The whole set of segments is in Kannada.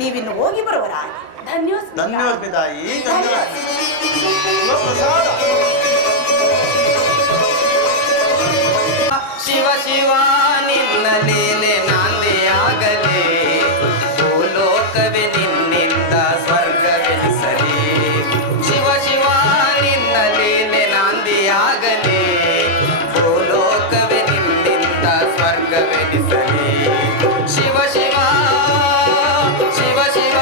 ನೀವಿನ್ನು ಹೋಗಿ ಬರುವರ? ಧನ್ಯವಾದ ತಾಯಿ. ಶಿವ ಶಿವ ನಿನ್ನ ಲೀಲೆ ನಾಂದಿಯಾಗಲಿ, ಭೂಲೋಕವೇ ನಿನ್ನಿಂದ ಸ್ವರ್ಗವೆನಿಸಲಿ. ಶಿವ ಶಿವ ನಿನ್ನ ಲೀಲೆ ನಾಂದಿಯಾಗಲಿ, ಭೂಲೋಕವೇ ನಿನ್ನಿಂದ ಸ್ವರ್ಗವೆನಿಸಲಿ. ಶಿವ ಶಿವ ಶಿವ ಶಿವ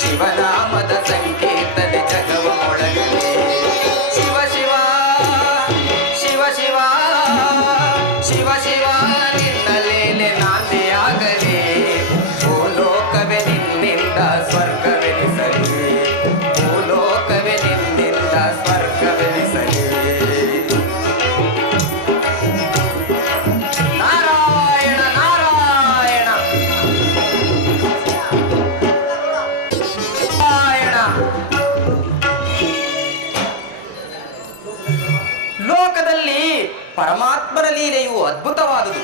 ಶಿವನಾಮದ ಸಂಕೀರ್ತನೆ ಜಗವ ಮೊಳಗಲಿ. ಶಿವ ಶಿವ ಶಿವ ಶಿವ ಶಿವ ಶಿವ ನಿನ್ನ ಲೀಲೆ ನಾಂದಿಯಾಗಲಿ, ಭೂಲೋಕವೇ ನಿನ್ನಿಂದ ಸ್ವರ್ಗವೆನಿಸಲಿ, ಭೂಲೋಕವೇ ನಿನ್ನಿಂದ ಸ್ವರ್ಗವೆನಿಸಲಿ. ನಾರಾಯಣ ನಾರಾಯಣ ಲೋಕದಲ್ಲಿ ಪರಮಾತ್ಮನ ಲೀಲೆಯು ಅದ್ಭುತವಾದುದು.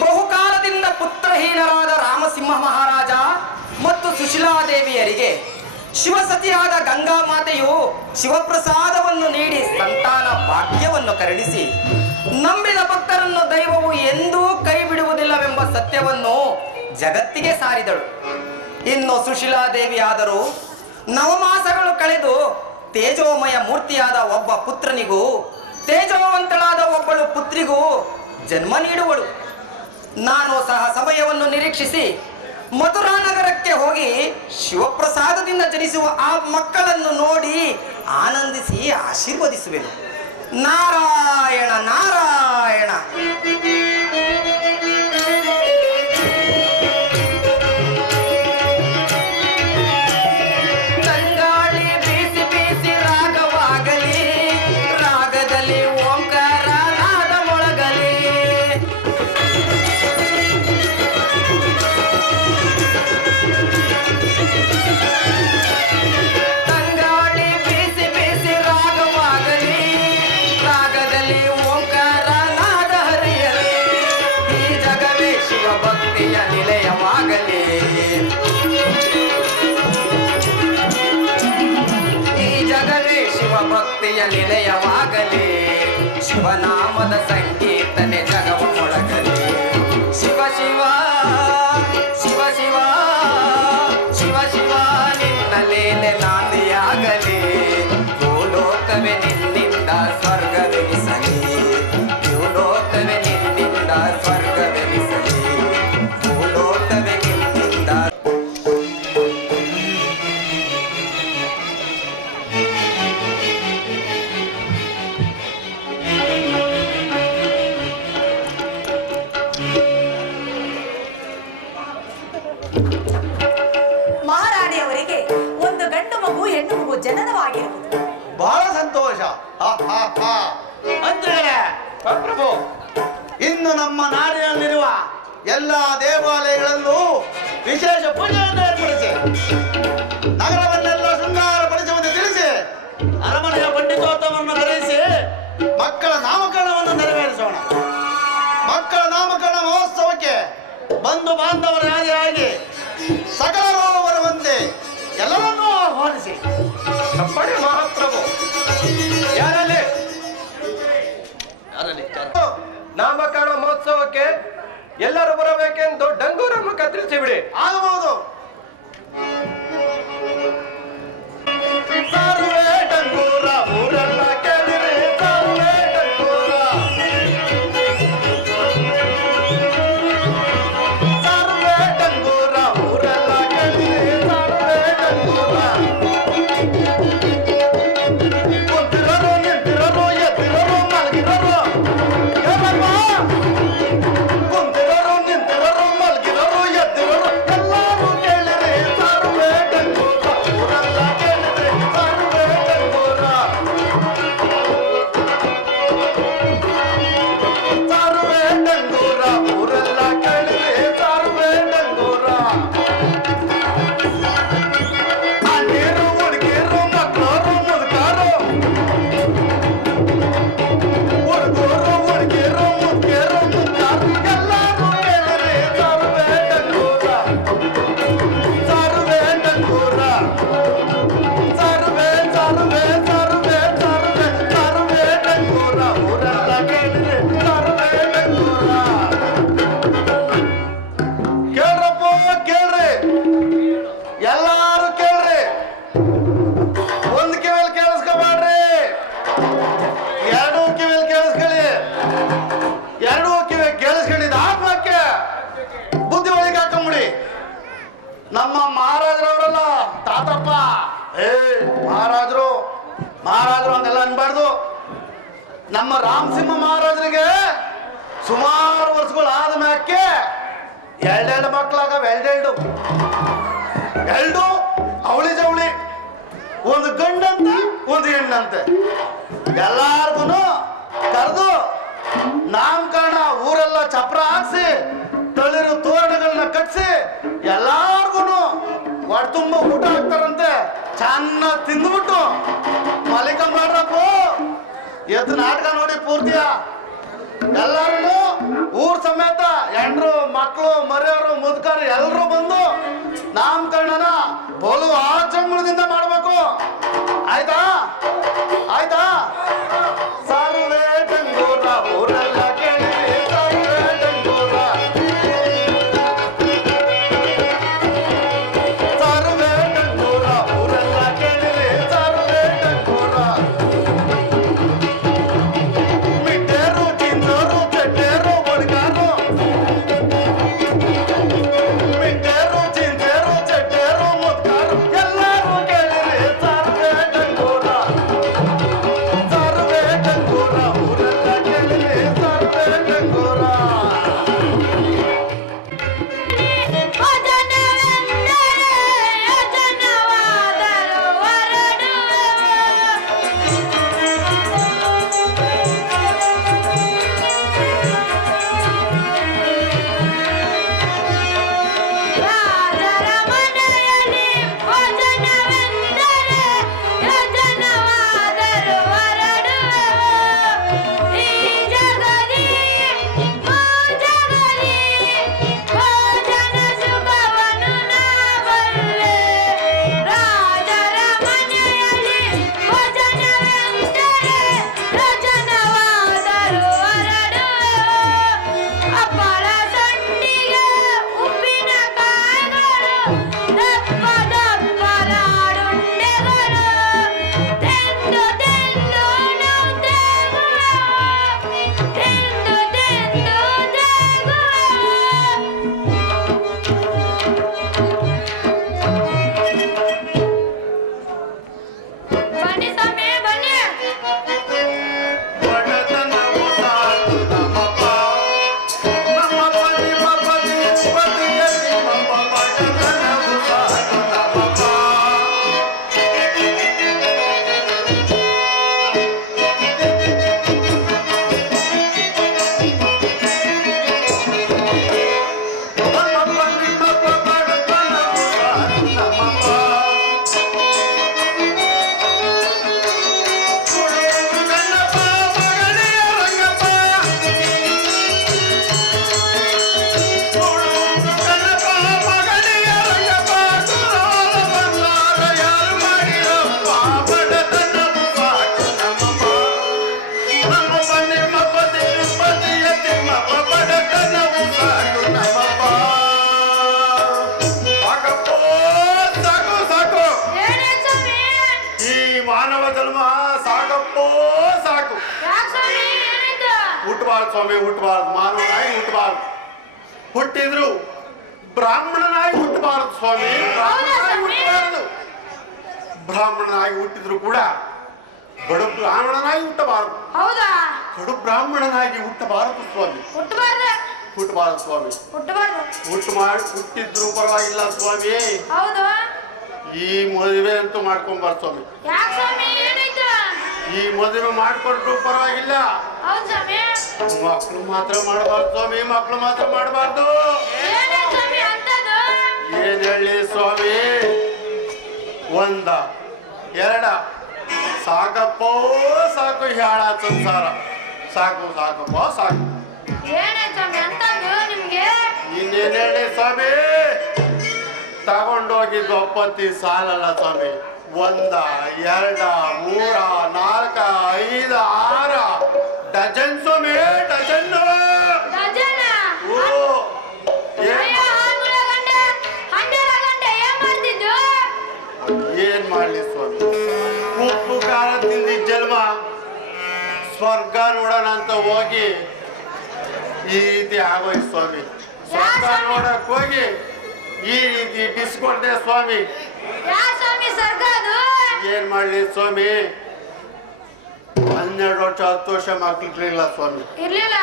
ಬಹುಕಾಲದಿಂದ ಪುತ್ರಹೀನರಾದ ರಾಮಸಿಂಹ ಮಹಾರಾಜ ಮತ್ತು ಸುಶೀಲಾದೇವಿಯರಿಗೆ ಶಿವಸತಿಯಾದ ಗಂಗಾ ಮಾತೆಯು ಶಿವಪ್ರಸಾದವನ್ನು ನೀಡಿ ಸಂತಾನ ಭಾಗ್ಯವನ್ನು ಕರುಣಿಸಿ, ನಂಬಿದ ಭಕ್ತರನ್ನು ದೈವವು ಎಂದೂ ಕೈ ಬಿಡುವುದಿಲ್ಲವೆಂಬ ಸತ್ಯವನ್ನು ಜಗತ್ತಿಗೆ ಸಾರಿದಳು. ಇನ್ನು ಸುಶೀಲಾದೇವಿಯಾದರೂ ನವಮಾಸಗಳು ಕಳೆದು ತೇಜೋಮಯ ಮೂರ್ತಿಯಾದ ಒಬ್ಬ ಪುತ್ರನಿಗೂ ತೇಜೋವಂತಳಾದ ಒಬ್ಬಳು ಪುತ್ರಿಗೂ ಜನ್ಮ ನೀಡುವಳು. ನಾನು ಸಹ ಸಮಯವನ್ನು ನಿರೀಕ್ಷಿಸಿ ಮಥುರಾ ನಗರಕ್ಕೆ ಹೋಗಿ ಶಿವಪ್ರಸಾದದಿಂದ ಜನಿಸುವ ಆ ಮಕ್ಕಳನ್ನು ನೋಡಿ ಆನಂದಿಸಿ ಆಶೀರ್ವದಿಸುವೆನು. ನಾರಾಯಣ ನಾರಾಯಣ. ಭಕ್ತಿಯ ನಿಲಯವಾಗಲಿ, ಶಿವನಾಮದ ಸಂಕೀರ್ತನೆ ಜಗವ ಮೊಳಗಲಿ. ಶಿವ ಶಿವ ಶಿವ ಶಿವ ಶಿವ ಶಿವ ನಿನ್ನ ಲೀಲೆ ನಾಂದಿಯಾಗಲಿ, ಭೂಲೋಕವೇ ನಿನ್ನಿಂದ ಸ್ವರ್ಗವೆನಿಸಲಿ, ಭೂಲೋಕವೇ ನಿನ್ನಿಂದ ಸ್ವರ್ಗವೆನಿಸಲಿ, ಭೂಲೋಕವೇ ನಿನ್ನಿಂದ ಮಂತ್ರಿಗಳೇ, ಪ್ರಭು, ಇನ್ನು ನಮ್ಮ ನಾಡಿನಲ್ಲಿರುವ ಎಲ್ಲ ದೇವಾಲಯಗಳಲ್ಲೂ ವಿಶೇಷ ಪೂಜೆಯನ್ನು ಏರ್ಪಡಿಸಿ ನಗರವನ್ನೆಲ್ಲ ಶೃಂಗಾರಪಡಿಸುವಂತೆ ತಿಳಿಸಿ ಅರಮನೆಯ ಪಂಡಿತೋತ್ತಮವನ್ನು ಕರೆಯಿಸಿ ಮಕ್ಕಳ ನಾಮಕರಣವನ್ನು ನೆರವೇರಿಸೋಣ. ಮಕ್ಕಳ ನಾಮಕರಣ ಮಹೋತ್ಸವಕ್ಕೆ ಬಂಧು ಬಾಂಧವರ ಯಾರಿಯಾಗಿ ಸಕಲರೂ ಬರುವಂತೆ ಎಲ್ಲರನ್ನೂ ಆಹ್ವಾನಿಸಿ. ತಪ್ಪಣೆ ಮಹಾಪ್ರಭು. ಯಾರಲ್ಲಿ ನಾಮಕರಣ ಮಹೋತ್ಸವಕ್ಕೆ ಎಲ್ಲರೂ ಬರಬೇಕೆಂದು ಡಂಗೂರನ್ನು ಕತ್ತರಿಸಿ ಬಿಡಿ. ಆಗಬಹುದು. ಸರ್ವೇ ಡಂಗೂರ ಊರೆಲ್ಲ ಕೇಳಿರಿ, ಸರ್ವೇ ಡಂಗೂರ, ಸರ್ವೇ ಡಂಗೂರ ಊರೆಲ್ಲ ಕೇಳಿರಿ, ಸರ್ವೇ ಡಂಗೂರ. ಕುಂತಿರೋರು ನಿಂತಿರೋರು ಎದ್ದಿರೋರು ಮಲಗಿರೋರು ಎಲ್ಲಪ್ಪ, ಕುಂತಿರೋರು ನಿಂತಿರೋರು ಮಲಗಿರೋರು ಎದ್ದಿರೋರು ಎಲ್ಲರೂ ಕೇಳಿರಿ, ಸರ್ವೇ ಡಂಗೂರ ಊರೆಲ್ಲ ಕೇಳಿರಿ, ಸರ್ವೇ ಡಂಗೂರ, ಸರ್ವೇ ಡಂಗೂರ ಊರೆಲ್ಲ ಕೇಳಿರಿ, ಸರ್ವೇ ಡಂಗೂರ. ಅಣ್ಣೀರು ಹುಡುಗಿರು ಮಕ್ಕಳರು ಮುದುಕರು, ಹುಡುಗರು ಹುಡುಗಿರು ಮುದುಕರು ಮುದುಕರು ಎಲ್ಲರೂ ಕೇಳಿರಿ, ಸರ್ವೇ ಡಂಗೂರ, ಸರ್ವೇ ಡಂಗೂರ, ಸರ್ವೇ ಸರ್ವೇ ಸರ್ವೇ ಸರ್ವೇ ಸರ್ವೇ ಡಂಗೂರ ಊರೆಲ್ಲ ಕೇಳಿರಿ, ಸರ್ವೇ ಡಂಗೂರ. ಕೇಳ್ರಪ್ಪ ಕೇಳ್ರಿ, ಎಲ್ಲಾರು ಕೇಳ್ರಿ. ಒಂದ್ ಕಿವಿಲ್ ಕೇಳಿಸ್ಕೊಬೇಡ್ರಿ, ಎರಡೂ ಕಿವಿಲ್ ಕೇಳಿಸ್ಕೊಳ್ಳಿ. ಎರಡೂ ಕಿವಿ ಕೇಳಿಸ್ಕೊಂಡಿದ್ದ ಆತ್ಮಕ್ಕೆ ಬುದ್ಧಿ ಒಳಗೆ ಹಾಕೊಂಬಿಡಿ. ನಮ್ಮ ಮಹಾರಾಜರವರಲ್ಲ ತಾತಪ್ಪ, ಮಹಾರಾಜರು ಮಹಾರಾಜರು ಅಂತೆಲ್ಲ ಅನ್ಬಾರ್ದು. ನಮ್ಮ ರಾಮಸಿಂಹ ಮಹಾರಾಜರಿಗೆ ಸುಮಾರು ವರ್ಷಗಳು ಆದ ಮ್ಯಾಕೆ ಎರಡೆರಡು ಮಕ್ಕಳಾಗವ, ಎರಡು ಅವಳಿ ಜವಳಿ, ಒಂದು ಗಂಡಂತೆ ಒಂದು ಹೆಣ್ಣಂತೆ ಎಲ್ಲಾರ್ಗು ಕರೆದು ನಾಮಕರಣ ಊರೆಲ್ಲ ಚಪ್ರ ಹಾಕ್ಸಿ ತಳಿರು ತೋರಣಗಳನ್ನ ಕಟ್ಸಿ ಎಲ್ಲಾರ್ಗು ಹೊಟ್ಟೆ ತುಂಬ ಊಟ ಹಾಕ್ತಾರಂತೆ. ಚೆನ್ನಾಗಿ ತಿಂದ್ಬಿಟ್ಟು ಮಲಿಕ ಮಾಡ್ರಪ್ಪ. ಎದ್ದು ನಾಟಕ ನೋಡಿ ಪೂರ್ತಿಯ ಎಲ್ಲರೂ ಊರ್ ಸಮೇತ ಹೆಂಡ್ರು ಮಕ್ಕಳು ಮರೆಯವರು ಮುದುಕರು ಎಲ್ಲರೂ ಬಂದು ನಾಮಕರಣನ ಬೋಲು ಆಚರಣದಿಂದ ಮಾಡಬೇಕು. ಆಯ್ತಾ ಆಯ್ತಾ? ಸರ್ವೇ ಡಂಗೂರ ಊರೆಲ್ಲ ಕೇಳಿರಿ, ಸರ್ವೇ ಡಂಗೂರ, ಸರ್ವೇ ಡಂಗೂರ ಊರೆಲ್ಲ ಕೇಳಿರಿ, ಸರ್ವೇ ಡಂಗೂರ. ಮಿಟ್ಟೇರು ಚಿನ್ನೋರು ಚಟ್ಟೇರು ಬಡ್ಗಾರು, ಮಿಟ್ಟೇರು ಚಿಂತೇರು ಚಟ್ಟೇರು ಮುದ್ಕಾರು ಎಲ್ಲರೂ ಕೇಳಿರಿ, ಸರ್ವೇ ಡಂಗೂರ, ಸಾಕಪ್ಪೋ ಸಾಕು. ಯಾಕೆ ಸ್ವಾಮಿ ಏನಾಯ್ತು? ಹುಟ್ಟಬಾರ್ದು ಸ್ವಾಮಿ, ಹುಟ್ಟಬಾರ್ದು. ಮಾನವನಾಗಿ ಹುಟ್ಟಬಾರ್ದು. ಹುಟ್ಟಿದ್ರು ಬ್ರಾಹ್ಮಣನಾಗಿ ಹುಟ್ಟಬಾರದು ಸ್ವಾಮಿ. ಬ್ರಾಹ್ಮಣನಾಗಿ ಹುಟ್ಟಬಾರದು. ಬ್ರಾಹ್ಮಣನಾಗಿ ಹುಟ್ಟಿದ್ರು ಕೂಡ ಬಡ ಬ್ರಾಹ್ಮಣನಾಗಿ ಹುಟ್ಟಬಾರದು. ಹೌದಾ? ಕಡು ಬ್ರಾಹ್ಮಣನಾಗಿ ಹುಟ್ಟಬಾರದು ಸ್ವಾಮಿ. ಹುಟ್ಟಬಾರ್ದು. ಹುಟ್ಟಬಾರದು ಸ್ವಾಮಿ. ಹುಟ್ಟಬಾರ್ದು. ಹುಟ್ಟಿದ್ರು ಪರವಾಗಿಲ್ಲ ಸ್ವಾಮಿ. ಹೌದು. ಈ ಮದುವೆ ಅಂತೂ ಮಾಡ್ಕೊಂಬಾರ್ದು ಸ್ವಾಮಿ. ಯಾಕೆ ಸ್ವಾಮಿ ಏನಾಯ್ತು? ಈ ಮದುವೆ ಮಾಡ್ಕೊಂಡ್ರು ಪರವಾಗಿಲ್ಲ. ಹೌದು ಸ್ವಾಮಿ. ಮಕ್ಕಳು ಮಾತ್ರ ಮಾಡಬಾರ್ದು ಸ್ವಾಮಿ. ಮಕ್ಕಳು ಮಾತ್ರ ಮಾಡಬಾರ್ದು. ಏನಾಯ್ತು ಸ್ವಾಮಿ ಅಂತದ್ದು? ಏನ್ ಹೇಳಿ ಸ್ವಾಮಿ? ಒಂದ ಎರಡ ಸಾಕಪ್ಪೋ ಸಾಕು ಹೇಳ ಸಂಸಾರ. ಸಾಕು ಸಾಕಪ್ಪ ಸಾಕು. ಏನಾಯ್ತು ಸ್ವಾಮಿ ಅಂತದ್ದು ನಿಮ್ಗೆ? ಇನ್ನೇನ್ ಹೇಳಿ ಸ್ವಾಮಿ? ತಗೊಂಡೋಗಿದ್ದು ಒಪ್ಪತ್ತಿ ಸಾಲಲ್ಲ ಸ್ವಾಮಿ. ಒಂದ ಎರಡ ಮೂರ ನಾಲ್ಕ ಐದ ಆರ ಡಜನ್ ಸ್ವಾಮಿ. ಡಜನ್. ಡಜನ್? ಓ ಅಯ್ಯೋ, ಹಾಲ್ಗುಳ ಗಂಟೆ, ಹಂಡೆರ ಗಂಟೆ ಏನ್ ಮಾಡ್ತಿದ್ದು? ಏನ್ ಮಾಡ್ಲಿ ಸ್ವಾಮಿ? ಉಪ್ಪು ಖಾರ ತಿಂದಿದ್ದ ಜನ್ಮ ಸ್ವರ್ಗ ನೋಡೋಣ ಅಂತ ಹೋಗಿ ಈ ರೀತಿ ಆಗೋಯ್ತು ಸ್ವಾಮಿ. ಸ್ವರ್ಗ ನೋಡಕ್ ಹೋಗಿ ಈ ರೀತಿ ಡಿಸ್ಕೊಂಡೆ ಸ್ವಾಮಿ. ಯಾ ಸ್ವಾಮಿ ಸ್ವರ್ಗ ಅದು? ಏನ್ ಮಾಡ್ಲಿ ಸ್ವಾಮಿ? 12 ವರ್ಷ 10 ವರ್ಷ ಮಕ್ಳಿರ್ಲಿಲ್ಲ ಸ್ವಾಮಿ. ಇರ್ಲಿಲ್ಲ.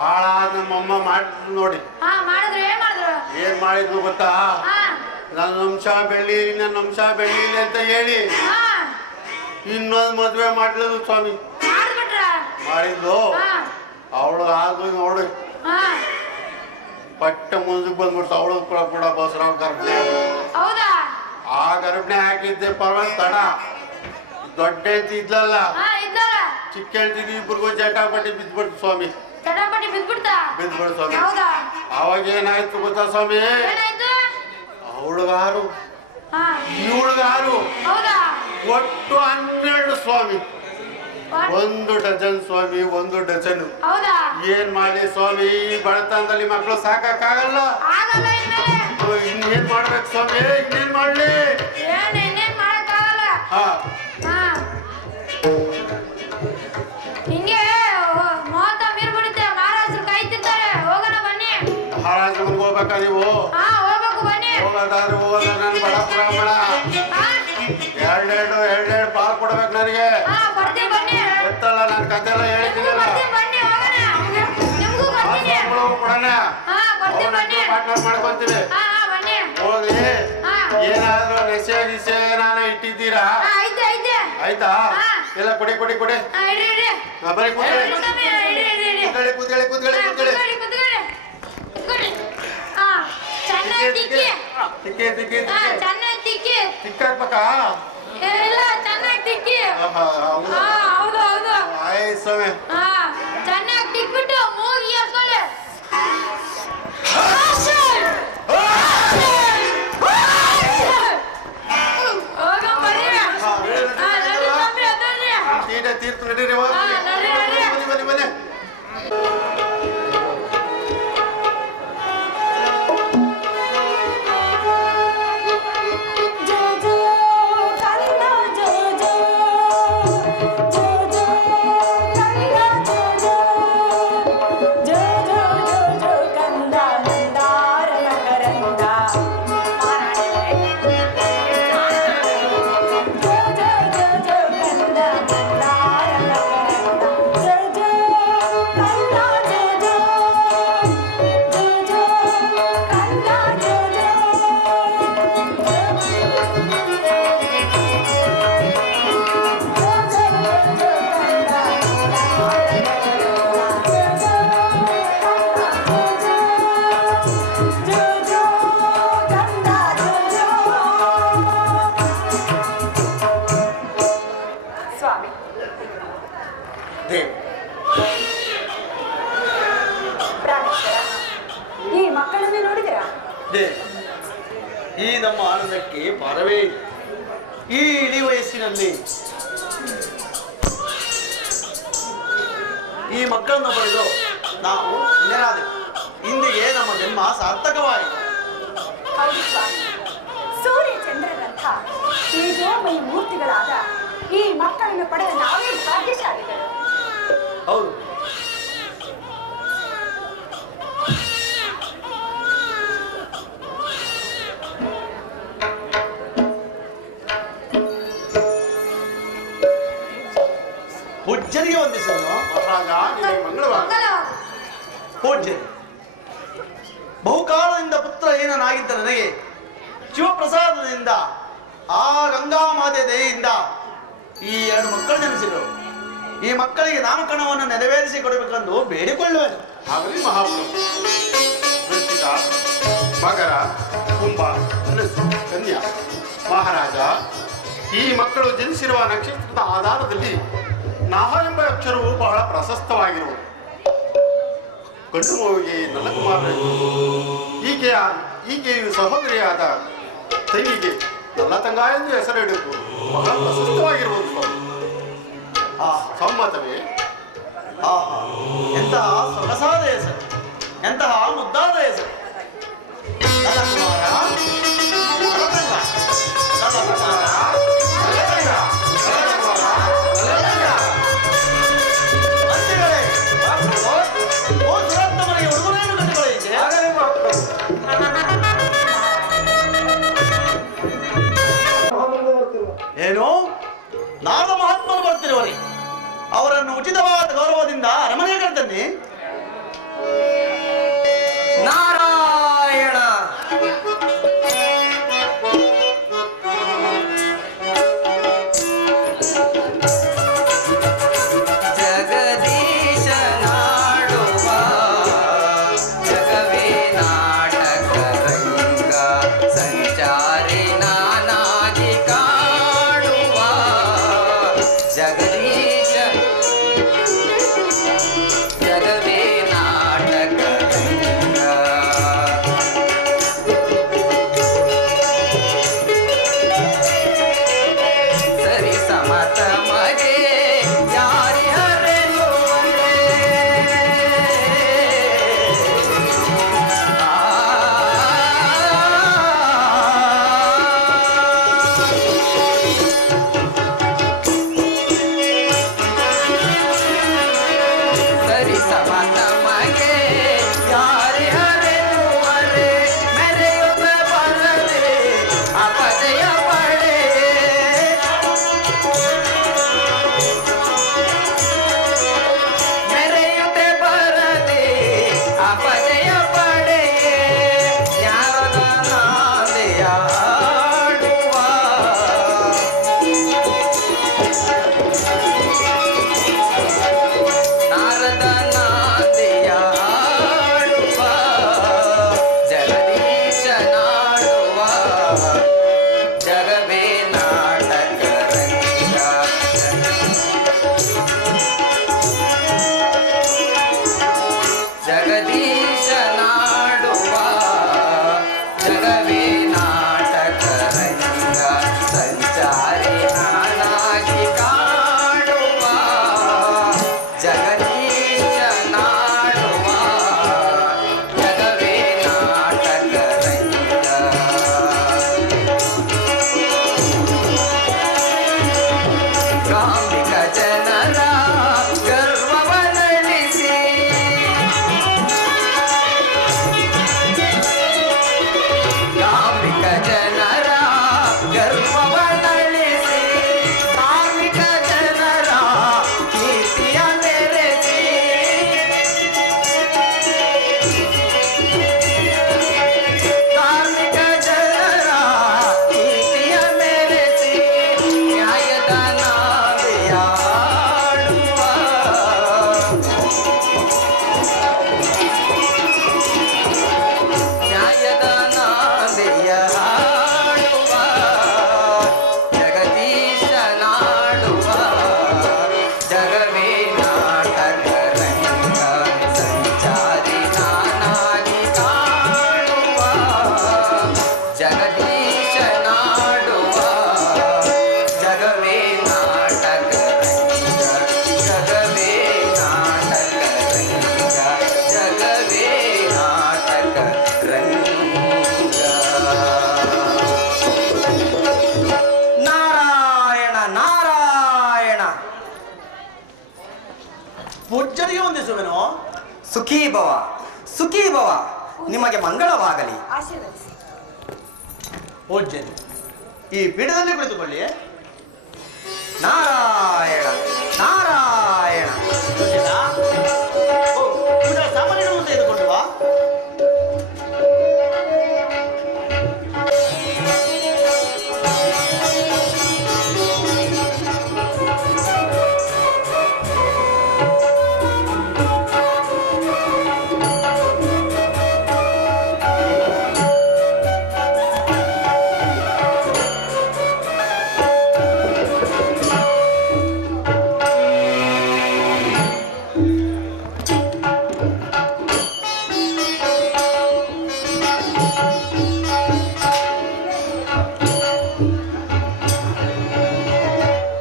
ಹಾಳಾದ ನಮ್ಮಮ್ಮ ಮಾಡಿದ್ರು ನೋಡಿ. ಹಾ, ಮಾಡಿದ್ರು. ಏನ್ ಮಾಡಿದ್ರು? ಏನ್ ಮಾಡಿದ್ರು ಗೊತ್ತಾ? ಹಾ ನನ್ನ ವಂಶ ಬೆಳ್ಳಿಲಿ ನನ್ನ ವಂಶ ಬೆಳ್ಳಿಲಿ ಅಂತ ಹೇಳಿ ಹಾ ಇನ್ನೊಂದು ಮದ್ವೆ ಮಾಡ್ಲಿಲ್ಲ ಸ್ವಾಮಿ. ಮಾಡ್ಬಿಟ್ರ? ಮಾಡಿದ್ಲು. ಹಾ ಅವಳು ಆದ್ರೂ ನೋಡಿ ಹಾ ಪಟ್ಟ ಮುಂದಕ್ಕೆ ಬಂದ್ಬಿಡ್ತು. ಅವಳು ಕೂಡ ಬಸರಾವ್ ಗರ್ಭಿಣಿ. ಹೌದಾ? ಆ ಗರ್ಭಿಣಿ ಹಾಕಿದ್ದೆ ಪರವಾಗಿ ತಡ. ದೊಡ್ಡ ಹೆಂಡತಿ ಇದ್ಲಲ್ಲ, ಹಾ ಇದ್ದಾರ. ಚಿಕ್ಕ ಹೆಂಡತಿಗೆ ಇಬ್ಬರಿಗೂ ಜಟಾಪಟಿ ಬಿದ್ಬಿಡ್ತು ಸ್ವಾಮಿ. ಚಟಾಪಟಿ ಬಿದ್ಬಿಡ್ತಾ? ಬಿದ್ಬಿಡ್ತು ಸ್ವಾಮಿ. ಹೌದಾ? ಅವಾಗ ಏನಾಯ್ತು ಗೊತ್ತಾ ಸ್ವಾಮಿ? ಏನಾಯ್ತು? ಅವಳಿಗಾರು ಹಾ ಇವಳಿಗಾರು ಹೌದಾ? ಒಟ್ಟು 12 ಸ್ವಾಮಿ. 1 ಡಜನ್ ಸ್ವಾಮಿ. 1 ಡಜನ್. ಹೌದಾ? ಏನ್ ಮಾಡಿ ಸ್ವಾಮಿ? ಈ ಬಡತನದಲ್ಲಿ ಮಕ್ಕಳು ಸಾಕಾಗಲ್ಲ. ಆಗಲ್ಲ ಇನ್ಮೇಲೆ. ಇನ್ನೇನ್ ಮಾಡ್ಬೇಕು ಸ್ವಾಮಿ? ಇನ್ನೇನ್ ಮಾಡ್ಲಿ? ಇನ್ನೇನ್ ಮಾಡಕ್ಕಾಗಲ್ಲ. ಹಾ ಹಾ ಹಿಂಗೆ ಮೋತ ಮೀರ್ ಬಿಡುತ್ತೆ. ಮಹಾರಾಜರು ಕಾಯ್ತಿರ್ತಾರೆ. ಹೋಗೋಣ ಬನ್ನಿ. ಮಹಾರಾಜರಿಗೆ ಹೋಗ್ಬೇಕಾ ನೀವು? ಹಾ ಹೋಗ್ಬೇಕು ಬನ್ನಿ. ಹೋಗೋದಾದ್ರೆ ಹೋಗೋದ. ನನ್ ಬಡ ಬ್ರಾಹ್ಮಣ ಹಾ ಎರಡೆರಡು ಪಾಲ್ ಕೊಡ್ಬೇಕು ನನಗೆ. ಹಾ ಬರ್ತೀನಿ ಬನ್ನಿ. ಗೊತ್ತಲ್ಲ ನನ್ ಕತೆ ಎಲ್ಲ ಹೇಳಿದ್ದೀನಲ್ಲ. ಬರ್ತೀನಿ ಬನ್ನಿ. ಹೋಗೋಣ. ನಿಮ್ಗೂ ಬರ್ತೀನಿ. ಕೊಡೋಣ. ಹಾ ಬರ್ತೀನಿ ಬನ್ನಿ. ಪಾರ್ಟ್ನರ್ ಮಾಡ್ಕೊಂತೀವಿ. ಹಾ ಹಾ ಬನ್ನಿ. ಹೋಗ್ಲಿ. ಹಾ ಏನಾದ್ರೂ ನೆಸೆ ಗಿಸೆ ಏನಾನ ಇಟ್ಟಿದ್ದೀರಾ? ಹಾ ಐತೆ ಐತೆ. ಆಯ್ತಾ? ಹಾ. ಎಲ್ಲ ಕೊಡಿ. ಹಾ ಇಡಿ ಇಡಿ. ಬರೀ ಕೂತ್ಕೊಳ್ಳಿ. ಇಡಿ ಸ್ವಾಮಿ, ಇಡಿ ಇಡಿ ಇಡಿ. ಕೂತ್ಕೊಳ್ಳಿ. ಹಾ, ಕುತ್ಕೊಳ್ಳಿ. ಹಾ ಚೆನ್ನಾಗಿ ತಿಕ್ಕಿ. ತಿಕ್ಕಿ ಹಾ ಚೆನ್ನಾಗಿ ತಿಕ್ಕಿ. ತಿಕ್ಕಾಕ್ಬೇಕಾ? ಇಲ್ಲ ಚೆನ್ನಾಗಿ ತಿಕ್ಕಿ. ಹೌದು. ಹಾ ಹೌದು ಹೌದು. ಆಯ್ತು ಸ್ವಾಮಿ. ಹಾ ಚೆನ್ನಾಗಿ ತಿಕ್ಬಿಟ್ಟು ಮೂಗಿ ಏರ್ಸ್ಕೊಳ್ಳಿ. ಹೋಗಂಬರಿ. ಹಾ ನಡಿ ಸ್ವಾಮಿ ಅದರಲ್ಲಿ. ತೀರ್ಥ ನಡೀರಿ. ಹೋಗಿ. ಹಾ ನಡಿ ನಡಿ. ಬನ್ನಿ. ಈ ನಮ್ಮ ಆನಂದಕ್ಕೆ ಪಾರವೇ ಇಲ್ಲ. ಈ ಇಳಿ ವಯಸ್ಸಿನಲ್ಲಿ ಈ ಮಕ್ಕಳನ್ನು ಪಡೆದು ನಾವು ಪುಣ್ಯರಾದೆವು. ಇಂದಿಗೆ ನಮ್ಮ ಜನ್ಮ ಸಾರ್ಥಕವಾಯಿತು. ಹೌದು ಸ್ವಾಮಿ. ಸೂರ್ಯ ಚಂದ್ರರಂಥ ತೇಜೋಮಯಿ ಮೂರ್ತಿಗಳಾದ ಈ ಮಕ್ಕಳನ್ನು ಪಡೆದ ನಾವೇ ಭಾಗ್ಯಶಾಲಿಗಳು. ಹೌದು, ಪೂಜ್ಯನಿಗೆ ವಂದಿಸೋನು. ಮಹಾರಾಜ ನಿಮಗೆ ಮಂಗಳವಾಗಲಿ. ಪೂಜ್ಯರು, ಬಹುಕಾಲದಿಂದ ಪುತ್ರಹೀನನಾಗಿದ್ದ ನನಗೆ ಶಿವಪ್ರಸಾದದಿಂದ ಆ ಗಂಗಾಮಾತೆ ದಯೆಯಿಂದ ಈ 2 ಮಕ್ಕಳು ಜನಿಸಿದರು. ಈ ಮಕ್ಕಳಿಗೆ ನಾಮಕರಣವನ್ನು ನೆರವೇರಿಸಿ ಕೊಡಬೇಕೆಂದು ಬೇಡಿಕೊಳ್ಳುವೆನು. ಆಗಲಿ ಮಹಾಪ್ರಭು. ವೃಶ್ಚಿಕ, ಮಕರ, ಕುಂಭ, ಧನುಸ್ಸು, ಕನ್ಯಾ. ಮಹಾರಾಜ, ಈ ಮಕ್ಕಳು ಜನಿಸಿರುವ ನಕ್ಷತ್ರದ ಆಧಾರದಲ್ಲಿ ನಾಹ ಎಂಬ ಅಕ್ಷರವು ಬಹಳ ಪ್ರಶಸ್ತವಾಗಿರುವುದು. ಗಂಡು ಮಗುವಿಗೆ ನಲಕುಮಾರ, ಈಕೆಯು ಸಹೋದರಿಯಾದ ತಂಗಿಗೆ ನಲ್ಲತಂಗ ಎಂದು ಹೆಸರಿಡುವುದು ಬಹಳ ಪ್ರಶಸ್ತವಾಗಿರುವುದು. ಸಮ್ಮತವೇ? ಆಹಾ, ಎಂತಹ ಸೊಗಸಾದ ಹೆಸರು, ಎಂತಹ ಮುದ್ದಾದ ಹೆಸರು. ನಲಕುಮಾರ, ನಲತಂಗ, ನಲಕುಮಾರ, ನಲತಂಗ, ನಲಕುಮಾರ, ನಲತಂಗ. ಮಂತ್ರಿಗಳೇ, ಓ ದುರತ್ತಮನಿಗೆ ಉಡುಗೊರೆಯನ್ನು ಕಟ್ಟಿಕೊಳ್ಳಿ. ಆಗಲೇ ಮಹಾಪ್ರಭು. ಏನು, ನಾರದ ಮಹಾತ್ಮರು ಬರ್ತಿರುವರೆ ಅವರನ್ನು ಉಚಿತವಾದ ಗೌರವದಿಂದ ಅರಮನೆಗೆ ಕರೆತನ್ನಿ. ನಾರಾಯಣ ಜಗದೀಶ ನಾಡುವ ಜಗವೇ ನಾಟಕ ರಂಗ ಸಂಚಾರಿ ನಾನಾಗಿ ಕಾಣುವ ಜಗದೀಶ ಜಗವೇ ನಾಟಕ ರಂಗ ಸರಿ ಸಮತ ಮಗೆ ಯಾರಿ ಹರೆಯುವರೆ ಸರಿ ಸಮತ ಮಗೆ ಯಾರಿ ಹರೆಯುವರೆ ಮೆರೆಯುತ್ತ ಬರದೆ ಅಪಜಯ ಪಡೆ ಮೆರೆಯುತ್ತೆ ಬರದೆ ಅಪಜಯ ಪಡೆಯೇ ಜ್ಞಾನದ ನಾದೆಯ ಹಾಡುವ ನಾರದ ನಾದೆಯ ಹಾಡುವ ಜಗದೀಶ ನಾಡುವ ಜಗವೇ ನಾಟಕ ರಂಗ ಜಗದೀಶ ನಾಡುವ ಜಗವೇ ನಾಟಕ ರಂಗ ಸಂಚಾರಿ ನಾನಾಗಿ ಕಾಣುವ ಜಗದೀಶ ನಾಡುವ ಜಗವೇ ನಾಟಕ ರಂಗ ಕಾಮಿಕ ಜನರ ಗರ್ವವನಳಿಸಿ ಕಾಮಿಕ ಜನರ ಗರ್ವವನಳಿಸಿ ಕಾಮಿಕ ಜನರ ಕೀರ್ತಿಯ ಮೆರೆಸಿ ಕಾರ್ಮಿಕ ಜನರ ಕೀರ್ತಿಯ ಮೆರೆಸಿ ನ್ಯಾಯದ ನಾದೆಯ ಹಾಡುವ ನ್ಯಾಯದ ನಾದೆಯ ಹಾಡುವ ವಂದಿಸುವೆನು. ಸುಖೀ ಭವ, ನಿಮಗೆ ಮಂಗಳವಾಗಲಿ. ಆಶೀರ್ವದಿಸಿ. ಪೂಜ್ಯರು, ಈ ಪೀಠದಲ್ಲಿ ಕುಳಿತುಕೊಳ್ಳಿ. ನಾರಾಯಣ ನಾರಾಯಣ. ಸುಶೀಲಾ, ಪೂಜಾ ಸಾಮಾನ್ಯಗಳನ್ನು ತೆಗೆದುಕೊಂಡು ಬಾ.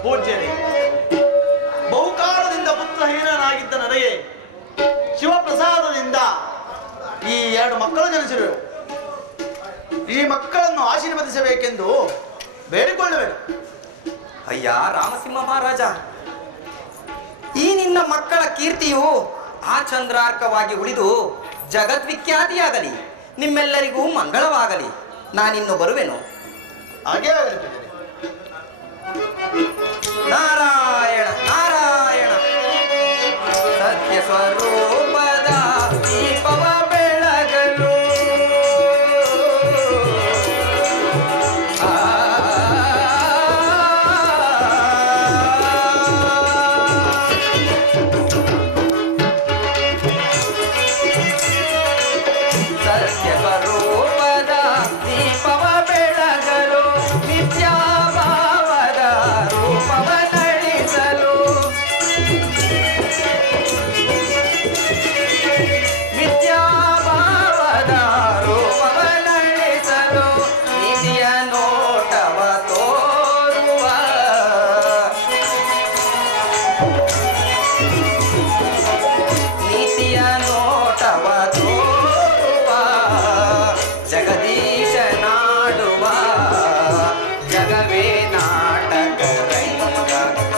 ಪೂಜ್ಯರೇ, ಬಹುಕಾಲದಿಂದ ಪುತ್ರಹೀನನಾಗಿದ್ದ ನನಗೆ ಶಿವಪ್ರಸಾದದಿಂದ ಈ 2 ಮಕ್ಕಳು ಜನಿಸಿರುವರು. ಈ ಮಕ್ಕಳನ್ನು ಆಶೀರ್ವದಿಸಬೇಕೆಂದು ಬೇಡಿಕೊಳ್ಳುವೆನು. ಅಯ್ಯ ರಾಮಸಿಂಹ ಮಹಾರಾಜ, ಈ ನಿನ್ನ ಮಕ್ಕಳ ಕೀರ್ತಿಯು ಆ ಚಂದ್ರಾರ್ಕವಾಗಿ ಉಳಿದು ಜಗದ್ವಿಖ್ಯಾತಿಯಾಗಲಿ, ನಿಮ್ಮೆಲ್ಲರಿಗೂ ಮಂಗಳವಾಗಲಿ. ನಾನಿನ್ನು ಬರುವೆನು. ಹಾಗೇ ಆಗಲಿ ಪೂಜ್ಯರೇ. ನಾರಾಯಣ ನಾರಾಯಣ. ಸತ್ಯ ಸ್ವರೂಪದ ದೀಪವ ಬೆಳಗಲು ಸತ್ಯ ಸ್ವರೂಪದ ದೀಪವ ಬೆಳಗಲು ನಿತ್ಯಭಾವದ ರೂಪವ ನಡೆಸಲು ನಿತ್ಯಭಾವದ ರೂಪವ ನಡೆಸಲು ನಿಧಿಯ ನೋಟವ ತೋರುವ ನೀತಿಯ ನೋಟವ ತೋರುವ ಜಗದೀಶ ನಾಡುವ ಜಗವೇ ನಾಟಕ ರಂಗ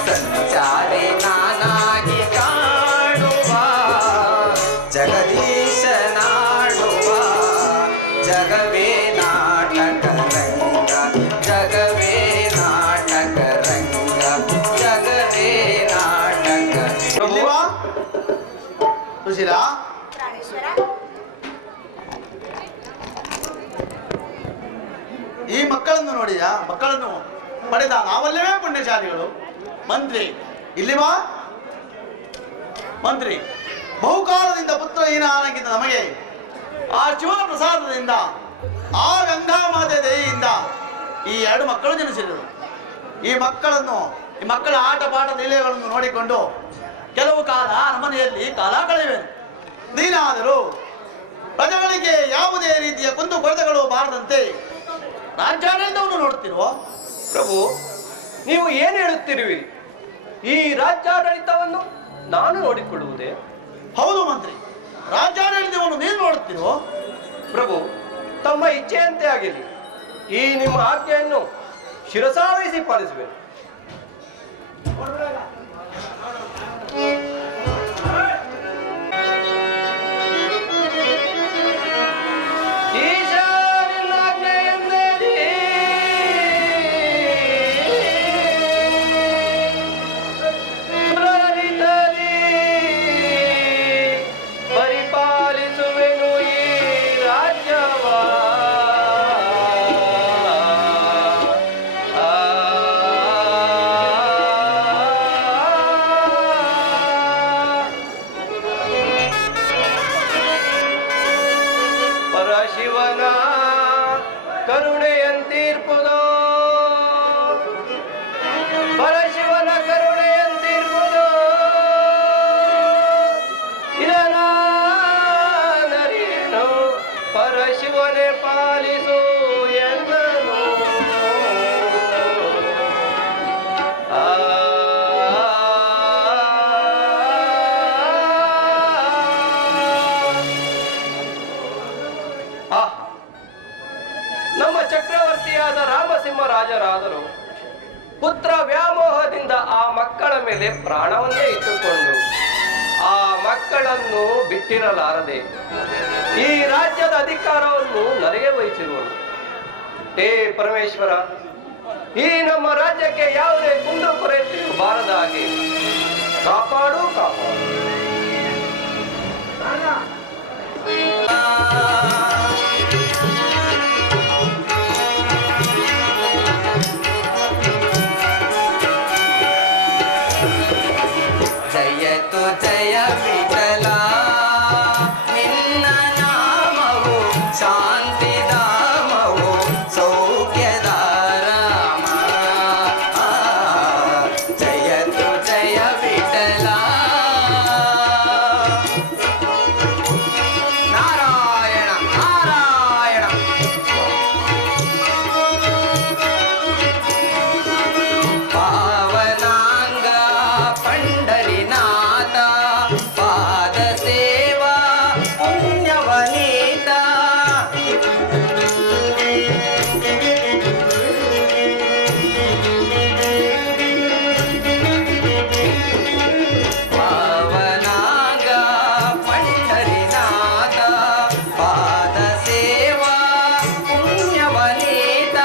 ಸಂಚಾರಿ ನಾನಾಗಿ ಕಾಣುವ ಜಗದೀಶ ನಾಡುವ ಜಗವೇ ನಾಟಕ ರಂಗ ಜಗವೇ ನಾಟಕ ರಂಗ ಜಗವೇ ನಾಟಕ. ಇಲ್ಲಿ ಬಾ. ಸುಶೀಲಾ, ಪ್ರಾಣೇಶ್ವರ, ಈ ಮಕ್ಕಳನ್ನು ನೋಡಿದ ಮಕ್ಕಳನ್ನು ಪಡೆದ ನಾವಲ್ಲವೇ ಪುಣ್ಯಶಾಲಿಗಳು. ಮಂತ್ರಿ, ಇಲ್ಲಿ ಬಾ. ಮಂತ್ರಿ, ಬಹುಕಾಲದಿಂದ ಪುತ್ರಹೀನಾಗಿದ್ದ ನಮಗೆ ಆ ಶಿವನ ಪ್ರಸಾದದಿಂದ ಆ ಗಂಗಾ ಮಾತೆ ದಯೆಯಿಂದ ಈ 2 ಮಕ್ಕಳು ಜನಿಸಿದರು. ಈ ಮಕ್ಕಳ ಆಟ ಪಾಠ ಲೀಲೆಗಳನ್ನು ನೋಡಿಕೊಂಡು ಕೆಲವು ಕಾಲ ಅರಮನೆಯಲ್ಲಿ ಕಾಲ ಕಳೆಯುವೆನು. ನೀನಾದರೂ ಪ್ರಜೆಗಳಿಗೆ ಯಾವುದೇ ರೀತಿಯ ಕುಂದು ಕೊರತೆಗಳು ಬಾರದಂತೆ ರಾಜ್ಯಾಡಳಿತವನ್ನು ನೋಡುತ್ತಿರುವ ಪ್ರಭು, ನೀವು ಏನು ಹೇಳುತ್ತಿರುವಿರಿ? ಈ ರಾಜ್ಯಾಡಳಿತವನ್ನು ನಾನು ನೋಡಿಕೊಳ್ಳುವುದೇ? ಹೌದು ಮಂತ್ರಿ, ರಾಜ್ಯಾಡಳಿತವನ್ನು ನೀನು ನೋಡುತ್ತಿರೋ. ಪ್ರಭು, ತಮ್ಮ ಇಚ್ಛೆಯಂತೆ ಆಗಲಿ. ಈ ನಿಮ್ಮ ಆಜ್ಞೆಯನ್ನು ಶಿರಸಾವಹಿಸಿ ಪಾಲಿಸುವೆನು. ಶಿವನ ಕರುಣೆಯಂತೀರ್ಪುದೋ ಪರಶಿವನ ಕರುಣೆಯಂತೀರ್ಪುದೋ ಇದನರಿಯನು ಪರಶಿವನೇ ಪಾಲಿಸು ಎಂದನು. ನಮ್ಮ ಚಕ್ರವರ್ತಿಯಾದ ರಾಮಸಿಂಹ ರಾಜರಾದರು ಪುತ್ರ ವ್ಯಾಮೋಹದಿಂದ ಆ ಮಕ್ಕಳ ಮೇಲೆ ಪ್ರಾಣವನ್ನೇ ಇಟ್ಟುಕೊಂಡು ಆ ಮಕ್ಕಳನ್ನು ಬಿಟ್ಟಿರಲಾರದೆ ಈ ರಾಜ್ಯದ ಅಧಿಕಾರವನ್ನು ನನಗೆ ವಹಿಸಿರುವನು. ಹೇ ಪರಮೇಶ್ವರ, ಈ ನಮ್ಮ ರಾಜ್ಯಕ್ಕೆ ಯಾವುದೇ ಕುಂದು ಕೊರತೆಯೂ ಬಾರದ ಹಾಗೆ ಕಾಪಾಡು ಕಾಪಾಡು. ಜಯತು ಜಯ ವಿಠಲ, ನಿನ್ನ ನಾಮವು ಶಾಂತಿಧಾಮವು ಸೌಖ್ಯದ ರಾಮ. ಜಯತು ಜಯ ವಿಠಲ. ನಾರಾಯಣ ನಾರಾಯಣ. ಪಾವನಾಂಗ ಪಂಡರಿನಾಥ, ಪಾದ ಸೇವಾ ಪುಣ್ಯವನೀತ. ಪಾವನಾಂಗ ಪಂಡರಿನಾಥ, ಪಾದ ಸೇವಾ ಪುಣ್ಯವನೀತ.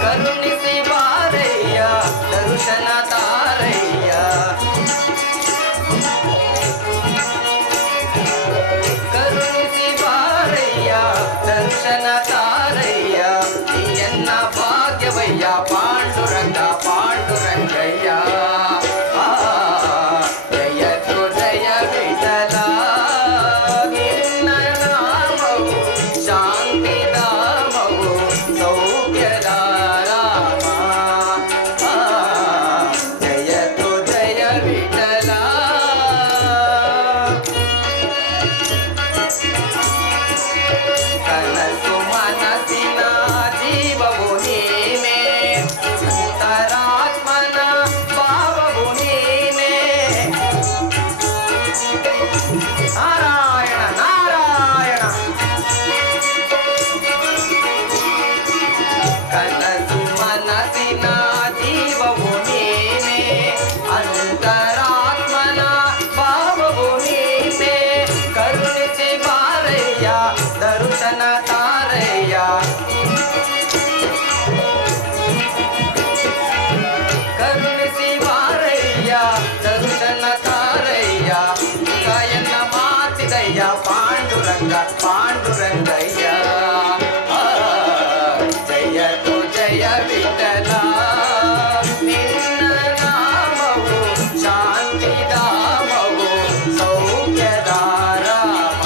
ಕರುಣಿಸಿ ಬಾರಯ್ಯ ದರ್ಶನ ತಾರಯ್ಯ. ಕರುಣಿಸಿ ಬಾರಯ್ಯ ದರ್ಶನ ತಾರಯ್ಯ. ಎನ್ನ ಭಾಗ್ಯವಯ್ಯ ಪಾಂಡುರಂಗ ಪಾಂಡುರಂಗಯ್ಯ. ಜಯತು ಜಯ ವಿಠಲ, ನಿನ್ನ ನಾಮವು ಶಾಂತಿಧಾಮವು ಸೌಖ್ಯದ ರಾಮ. ಜಯತು ಜಯ ವಿಠಲ. ಕನಸು ಮನಸ್ಸಿನ ಜೀವವು ನೀನೆ, ಅಂತರಾತ್ಮನ ಭಾವವು ನೀನೆ. ನಾರಾಯಣ ನಾರಾಯಣ. ಕನಸು ಮನಸ್ಸಿನ ಜೀವವು ನೀನೆ, ಅಂತರಾತ್ಮನ ಭಾವವು ನೀನೆ. ಕರುಣಿಸಿ ಬಾರಯ್ಯ ದರ್ಶನ ತಾರಯ್ಯ. ಕರುಣಿಸಿ ಬಾರಯ್ಯ ದರ್ಶನ ತಾರಯ್ಯ. ಕಾಯನ್ನ ಮಾತಿದಯ್ಯ ಪಾಂಡುರಂಗ ಪಾಂಡುರಂಗಯ್ಯ. ಜಯತು ಜಯ ವಿಠಲ, ನಿನ್ನ ನಾಮವು ಶಾಂತಿಧಾಮವು ಸೌಖ್ಯದ ರಾಮ.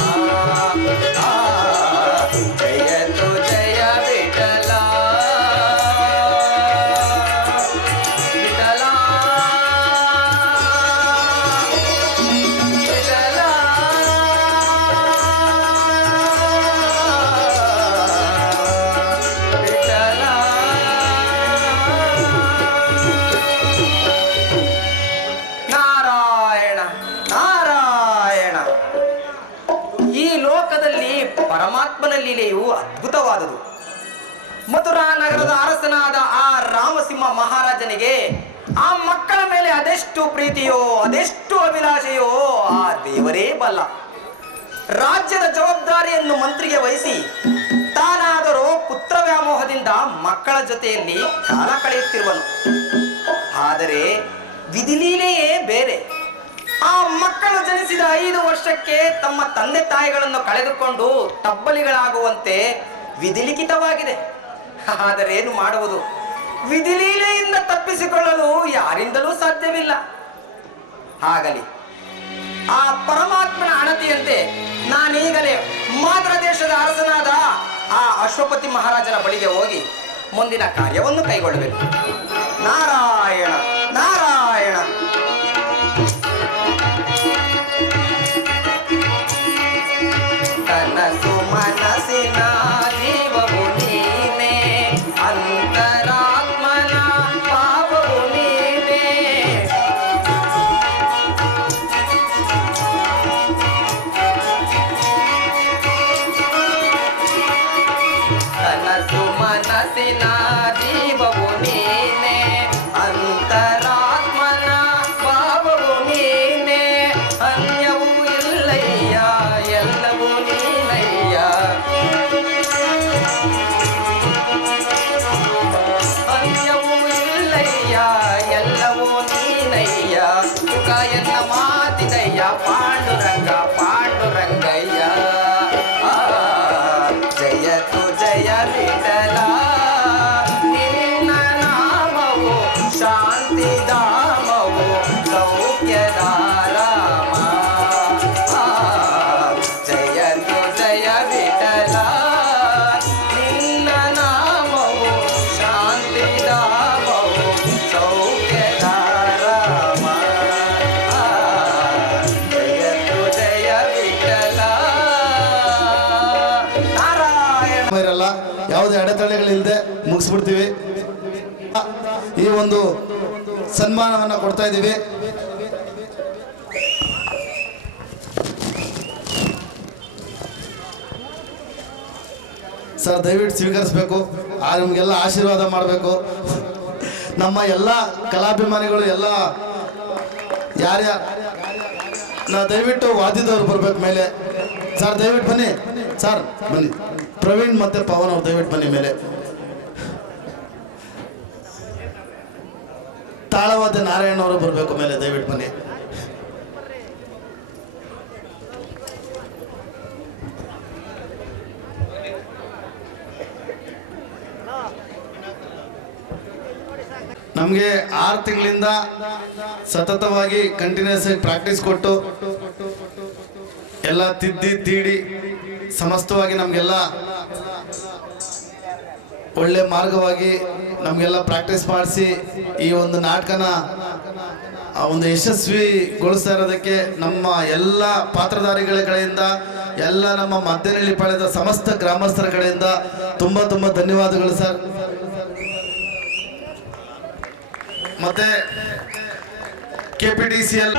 ಜಯತು ಜಯ ವಿಠಲ. ವಿಠಲ ವಿಠಲ. ವಿಠಲ. ನಾರಾಯಣ ನಾರಾಯಣ. ಈ ಲೋಕದಲ್ಲಿ ಪರಮಾತ್ಮನ ಲೀಲೆಯು ಅದ್ಭುತವಾದುದು. ಮಥುರಾ ನಗರದ ಅರಸನಾದ ಆ ರಾಮಸಿಂಹ ಮಹಾರಾಜನಿಗೆ ಆ ಮಕ್ಕಳ ಮೇಲೆ ಅದೆಷ್ಟು ಪ್ರೀತಿಯೋ ಅದೆಷ್ಟು ಅಭಿಲಾಷೆಯೋ ಆ ದೇವರೇ ಬಲ್ಲ. ರಾಜ್ಯದ ಜವಾಬ್ದಾರಿಯನ್ನು ಮಂತ್ರಿಗೆ ವಹಿಸಿ ತಾನಾದರೂ ಪುತ್ರ ವ್ಯಾಮೋಹದಿಂದ ಮಕ್ಕಳ ಜೊತೆಯಲ್ಲಿ ಕಾಲ ಕಳೆಯುತ್ತಿರುವನು. ಆದರೆ ವಿಧಿಲೀಲೆಯೇ ಬೇರೆ. ಆ ಮಕ್ಕಳು ಜನಿಸಿದ 5 ವರ್ಷಕ್ಕೆ ತಮ್ಮ ತಂದೆ ತಾಯಿಗಳನ್ನು ಕಳೆದುಕೊಂಡು ತಬ್ಬಲಿಗಳಾಗುವಂತೆ ವಿಧಿಲಿಖಿತವಾಗಿದೆ. ಆದರೆ ಏನು ಮಾಡುವುದು? ವಿಧಿಲೀಲೆಯಿಂದ ತಪ್ಪಿಸಿಕೊಳ್ಳಲು ಯಾರಿಂದಲೂ ಸಾಧ್ಯವಿಲ್ಲ. ಆಗಲಿ, ಆ ಪರಮಾತ್ಮನ ಅಣತಿಯಂತೆ ನಾನೀಗಲೇ ಮಾದ್ರ ದೇಶದ ಅರಸನಾದ ಆ ಅಶ್ವಪತಿ ಮಹಾರಾಜನ ಬಳಿಗೆ ಹೋಗಿ ಮುಂದಿನ ಕಾರ್ಯವನ್ನು ಕೈಗೊಳ್ಳಬೇಕು. ನಾರಾಯಣ ನಾರಾಯಣ. ಕನಸು ಮನಸ್ಸಿನ ಜೀವವು ನೀನೆ, ಅಂತರಾತ್ಮನ ಭಾವವು ನೀನೆ. ಕನಸು ಮನಸ್ಸಿನ ಜೀವವು ನೀನೆ, ಅಂತರಾತ್ಮನ ಶಾಂತಿಧಾಮವು ಸೌಖ್ಯದ ರಾಮ. ಜಯತು ಜಯ ವಿಠಲ ನಿನ್ನ ನಾಮವು ಶಾಂತಿಧಾಮವು ಸೌಖ್ಯದ ರಾಮ. ಜಯತು ಜಯ ವಿಠಲ ನಾರಾಯಣ. ಇರಲ್ಲ, ಯಾವುದೇ ಅಡೆತಡೆಗಳಿಲ್ಲದೆ ಮುಗಿಸ್ಬಿಡ್ತೀವಿ. ಈ ಒಂದು ಸನ್ಮಾನವನ್ನ ಕೊಡ್ತಾ ಇದ್ದೀವಿ. ಸರ್ ದಯವಿಟ್ಟು ಸ್ವೀಕರಿಸಬೇಕು, ನಮಗೆಲ್ಲ ಆಶೀರ್ವಾದ ಮಾಡಬೇಕು. ನಮ್ಮ ಎಲ್ಲ ಕಲಾಭಿಮಾನಿಗಳು ಎಲ್ಲ ನಾ ದಯವಿಟ್ಟು ವಾದ್ಯದವ್ರು ಬರ್ಬೇಕು ಮೇಲೆ. ಸರ್ ದಯವಿಟ್ಟು ಬನ್ನಿ, ಸರ್ ಬನ್ನಿ. ಪ್ರವೀಣ್ ಮತ್ತೆ ಪವನ್ ಅವ್ರು ದಯವಿಟ್ಟು ಬನ್ನಿ ಮೇಲೆ. ತಾಳವಾದ್ಯ ನಾರಾಯಣ ಅವರು ಬರಬೇಕು ಮೇಲೆ, ದಯವಿಟ್ಟು ಬನ್ನಿ. ನಮಗೆ 6 ತಿಂಗಳಿಂದ ಸತತವಾಗಿ ಕಂಟಿನ್ಯೂಸ್ ಆಗಿ ಪ್ರಾಕ್ಟೀಸ್ ಕೊಟ್ಟು ಎಲ್ಲ ತಿದ್ದಿ ತೀಡಿ ಸಮಸ್ತವಾಗಿ ನಮಗೆಲ್ಲ ಒಳ್ಳೆ ಮಾರ್ಗವಾಗಿ ನಮಗೆಲ್ಲ ಪ್ರಾಕ್ಟೀಸ್ ಮಾಡಿಸಿ ಈ ಒಂದು ನಾಟಕನ ಒಂದು ಯಶಸ್ವಿಗೊಳಿಸ್ತಾ ಇರೋದಕ್ಕೆ ನಮ್ಮ ಎಲ್ಲ ಪಾತ್ರಧಾರಿಗಳ ಕಡೆಯಿಂದ, ಎಲ್ಲ ನಮ್ಮ ಮಧ್ಯನಹಳ್ಳಿ ಪಾಳ್ಯದ ಸಮಸ್ತ ಗ್ರಾಮಸ್ಥರ ಕಡೆಯಿಂದ ತುಂಬ ತುಂಬ ಧನ್ಯವಾದಗಳು ಸರ್. ಮತ್ತೆ KPTCL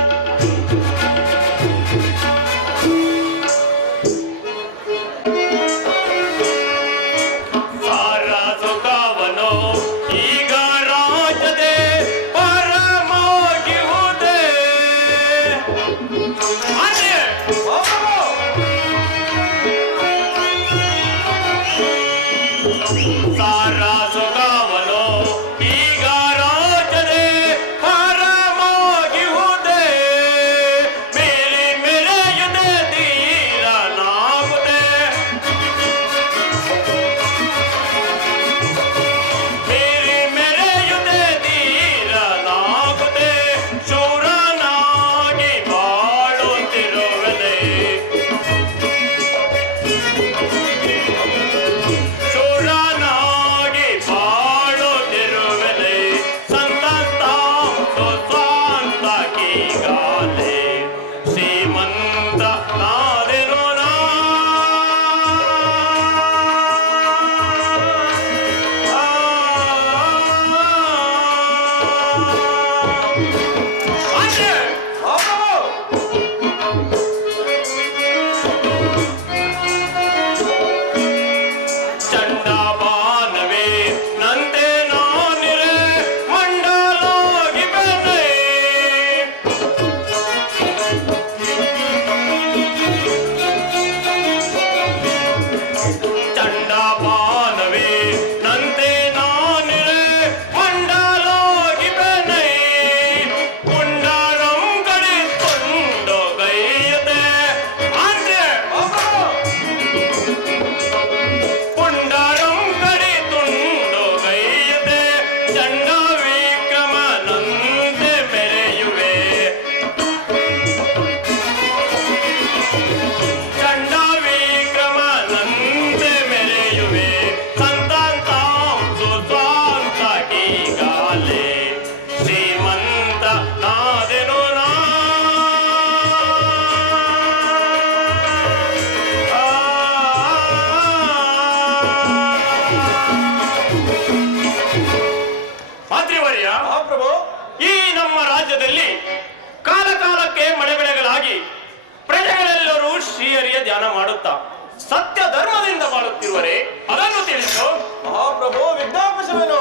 ಸತ್ಯ ಧರ್ಮದಿಂದ ಬಾಳುತ್ತಿರುವರೆ ಅದನ್ನು ತಿಳಿಸು. ಮಹಾಪ್ರಭು ವಿಜ್ಞಾಪಿಸುವೆನು.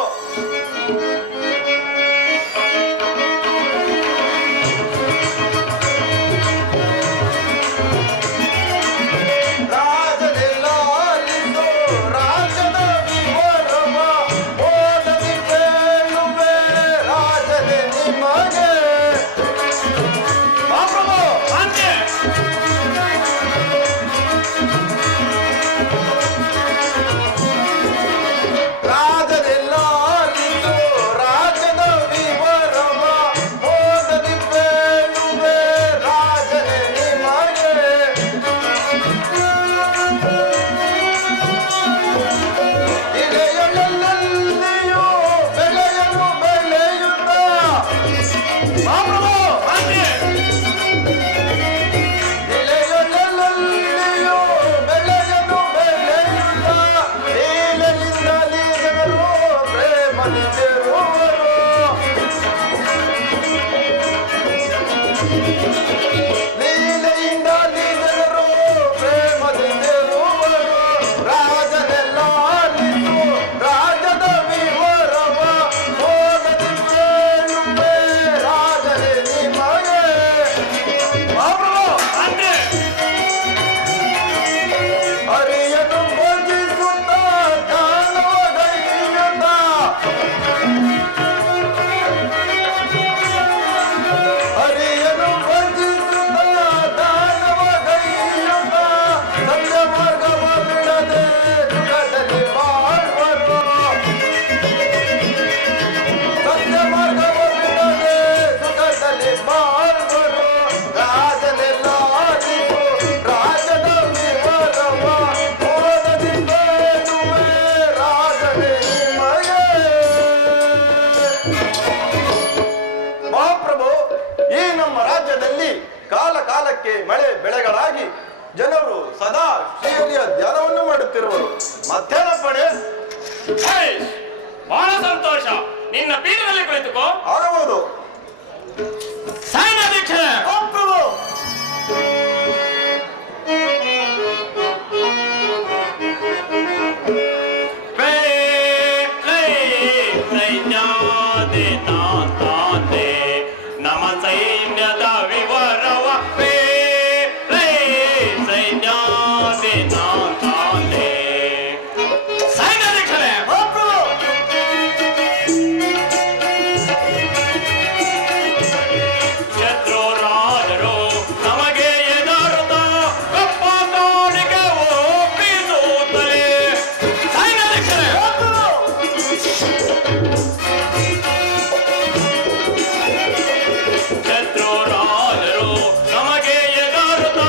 ಮಹಾಪ್ರಭು, ಈ ನಮ್ಮ ರಾಜ್ಯದಲ್ಲಿ ಕಾಲ ಕಾಲಕ್ಕೆ ಮಳೆ ಬೆಳೆಗಳಾಗಿ ಜನರು ಸದಾ ಶ್ರೀಹರಿಯ ಧ್ಯಾನವನ್ನು ಮಾಡುತ್ತಿರುವರು. ಮತ್ತೇನಪ್ಪಣೆ? ಬಹಳ ಸಂತೋಷ. ನಿನ್ನ ಪೀಠದಲ್ಲಿ ಕುಳಿತುಕೋ. ಆಗಬಹುದು. ಸೈನ್ಯಾಧ್ಯಕ್ಷರೇ, ಮಹಾಪ್ರಭು, ನಮ್ಮ ಸೈನ್ಯದ ವಿವರವ ಸೈನ್ಯಾಧ್ಯಕ್ಷರೇ, ಶತ್ರುರಾಜರು ನಮಗೆ ಎದುರುತ್ತ ಕಪ್ಪ ಕಾಣಿಕೆ ಒಪ್ಪಿಸುತ್ತಲೇ. ಸೈನ್ಯಾಧ್ಯಕ್ಷರೇ, ಶತ್ರುರಾಜರು ನಮಗೆ ಎದುರುತ್ತ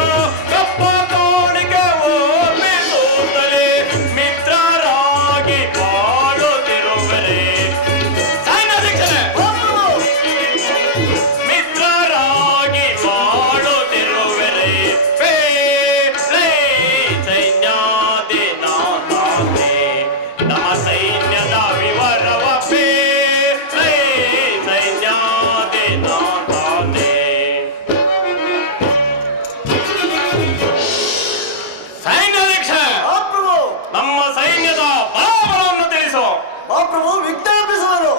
ಕಪ್ಪ ಕಾಣಿಕೆ ಒಪ್ಪಿಸುತ್ತಲೇ ಮಿತ್ರರಾಗಿ ಬಾಳುತ್ತಿರುವರೆ. ಸೈನ್ಯಾಧ್ಯಕ್ಷರೇ, ಮಿತ್ರರಾಗಿ ಬಾಳುತ್ತಿರುವರೆ. ಸೈನ್ಯಾದಿ ನಾಥಾತೆ ನಮ್ಮ ಸೈನ್ಯದ ವಿವರವ ಸೈನ್ಯಾದಿ ನಾಥಾತೆ. ಸೈನ್ಯಾಧ್ಯಕ್ಷ, ಮಹಾಪ್ರಭು, ನಮ್ಮ ಸೈನ್ಯದ ಬಲಾಬಲವನ್ನು ತಿಳಿಸು. ಮಹಾಪ್ರಭು ವಿಜ್ಞಾಪಿಸುವರು.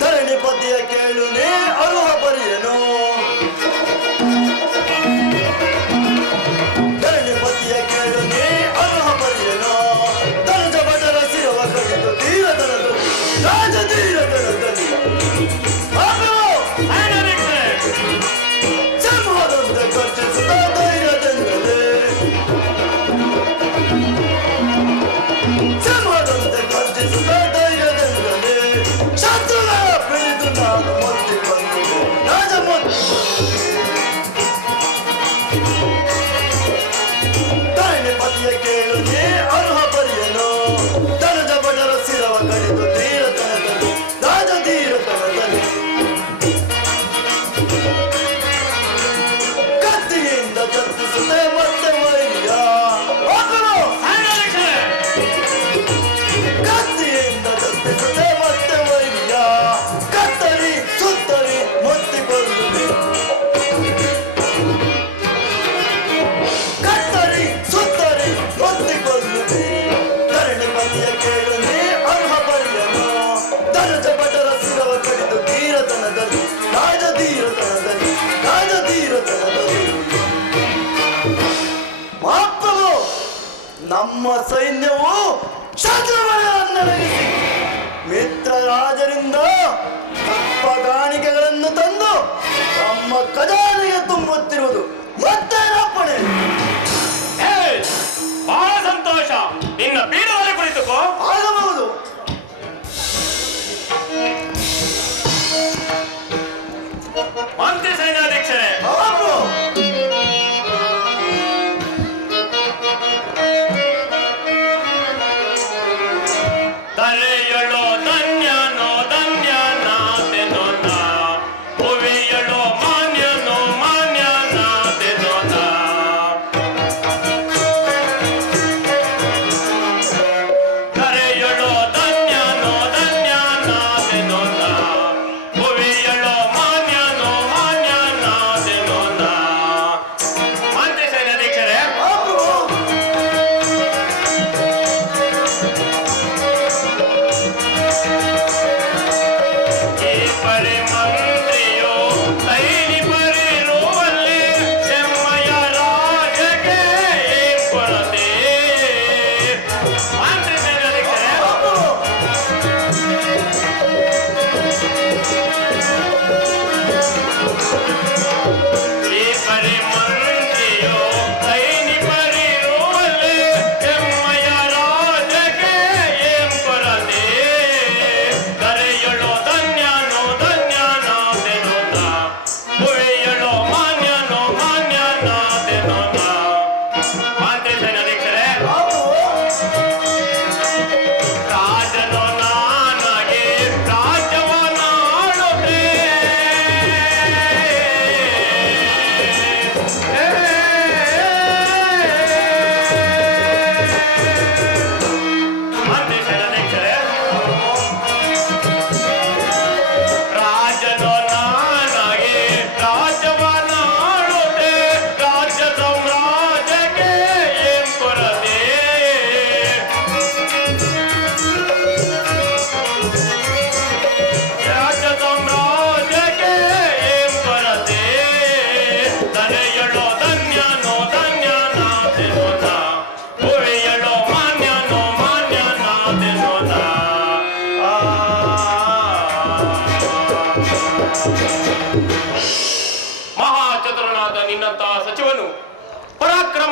ಧರಣಿಪತಿಯ ಕೇಳು ನೀ ಅರುಹ ಪರಿಯನು. ಧರಣಿಪತಿಯ ಕೇಳು ನೀ ಅರುಹ ಪರಿಯನು. ತನುಜ ಭಟರ ಶಿರವ ಕಡಿದು ಧೀರತನದು ರಾಜ ಧೀರತನದಲ್ಲಿ. ಸೈನ್ಯಾಧ್ಯಕ್ಷರೇ, ಸಿಂಹದಂತೆ ಗರ್ಜಿಸುತ್ತ ಧೈರ್ಯದಿಂದಲೇ. ಸಿಂಹದಂತೆ ಗರ್ಜಿಸುತ್ತ ಧೈರ್ಯದಿಂದಲೇ ಶತ್ರುಗಳ ಪಿಡಿದು ನಾನು ಮುತ್ತಿ ಬಂದಿದೆ. ರಾಜ ಧರಣಿಪತಿಯ ಕೇಳು ನೀ ಅರುಹ ಪರಿಯನು. ತನುಜ ಭಟರ ಶಿರವ ಕಡಿದು ಧೀರತನದಲ್ಲಿ ರಾಜ ಧೀರತನದಲ್ಲಿ. ಕತ್ತಿಯಿಂದ ಕತ್ತಿಸುತ್ತೆ ಮತ್ತೆ ವೈರ್ಯ. ಸೈನ್ಯಾಧ್ಯಕ್ಷರೇ, ಕತ್ತಿಯಿಂದ ಕತ್ತಿಸುತ್ತೆ ಮತ್ತೆ ವೈರ್ಯ. ಕತ್ತರಿ ಸುತ್ತರಿ ಮುತ್ತಿಕೊಳ್ಳುವೆ. ಕತ್ತರಿ ಸುತ್ತರಿ ಮುತ್ತಿಕೊಳ್ಳುವೆ. ಧರಣಿಪತಿಯ ಕೇಳು ನೀ ಅರ್ಹ ಪರಿಯನು. ಧನುಜ ಭಟರ ಶಿರವ ಕಡಿದು ಧೀರತನದಲ್ಲಿ ರಾಜ ಧೀರತನದಲ್ಲಿ ರಾಜ ಧೀರತನದಲ್ಲಿ. ಮಹಾಪ್ರಭು, ನಮ್ಮ ಸೈನ್ಯವು ಶತ್ರುಗಳನ್ನಡಗಿಸಿ ಮಿತ್ರ ರಾಜರಿಂದ ಕಾಣಿಕೆಗಳನ್ನು ತಂದು ತಮ್ಮ ಖಜಾನೆಗೆ ತುಂಬುತ್ತಿರುವುದು. ಮತ್ತೇನಪ್ಪಣೆ? ಬಹಳ ಸಂತೋಷ. ನಿನ್ನ ಪೀಠದಲ್ಲಿ ಕುಳಿತುಕೋ. ಆಗಬಹುದು. ಮಂತ್ರಿ ಸೈನ್ಯಾಧ್ಯಕ್ಷರೇ, ಮಹಾಪ್ರಭು, ತಲೆಯಳು ಧನ್ಯನೋ ಧನ್ಯನಾದೆನೋ ನಾ. ಭುವಿಯಳು ಮಾನ್ಯನೋ ಮಾನ್ಯನಾದೆನೋ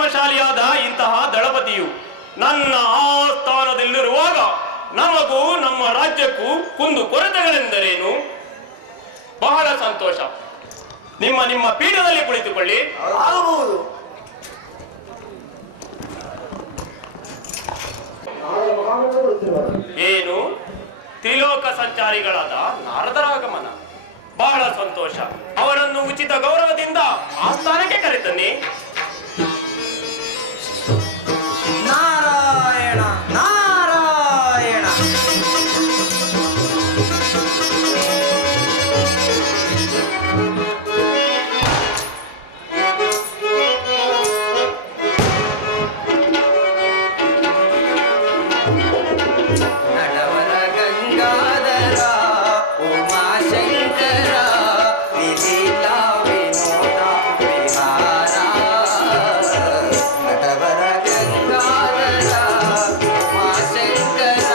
ಪರಾಕ್ರಮಶಾಲಿಯಾದ ಇಂತಹ ದಳಪತಿಯು ನನ್ನ ಆಸ್ಥಾನದಲ್ಲಿರುವಾಗ ನಮಗೂ ನಮ್ಮ ರಾಜ್ಯಕ್ಕೂ ಕುಂದು ಕೊರತೆಗಳೆಂದರೇನು? ಬಹಳ ಸಂತೋಷ. ನಿಮ್ಮ ನಿಮ್ಮ ಪೀಠದಲ್ಲಿ ಕುಳಿತುಕೊಳ್ಳಿ. ಆಗಬಹುದು. ಏನು ತ್ರಿಲೋಕ ಸಂಚಾರಿಗಳಾದ ನಾರದರ ಆಗಮನ? ಬಹಳ ಸಂತೋಷ. ಅವರನ್ನು ಉಚಿತ ಗೌರವದಿಂದ ಆಸ್ಥಾನಕ್ಕೆ ಕರೆತನ್ನಿ. ನಾರಾಯಣ ನಾರಾಯಣ. ನಟವರ ಗಂಗಾಧರ ಉಮಾಶಂಕರ ವಿಲೀಲಾ ವಿನೋದ ವಿಹಾರ. ನಟವರ ಗಂಗಾಧರ ಉಮಾಶಂಕರ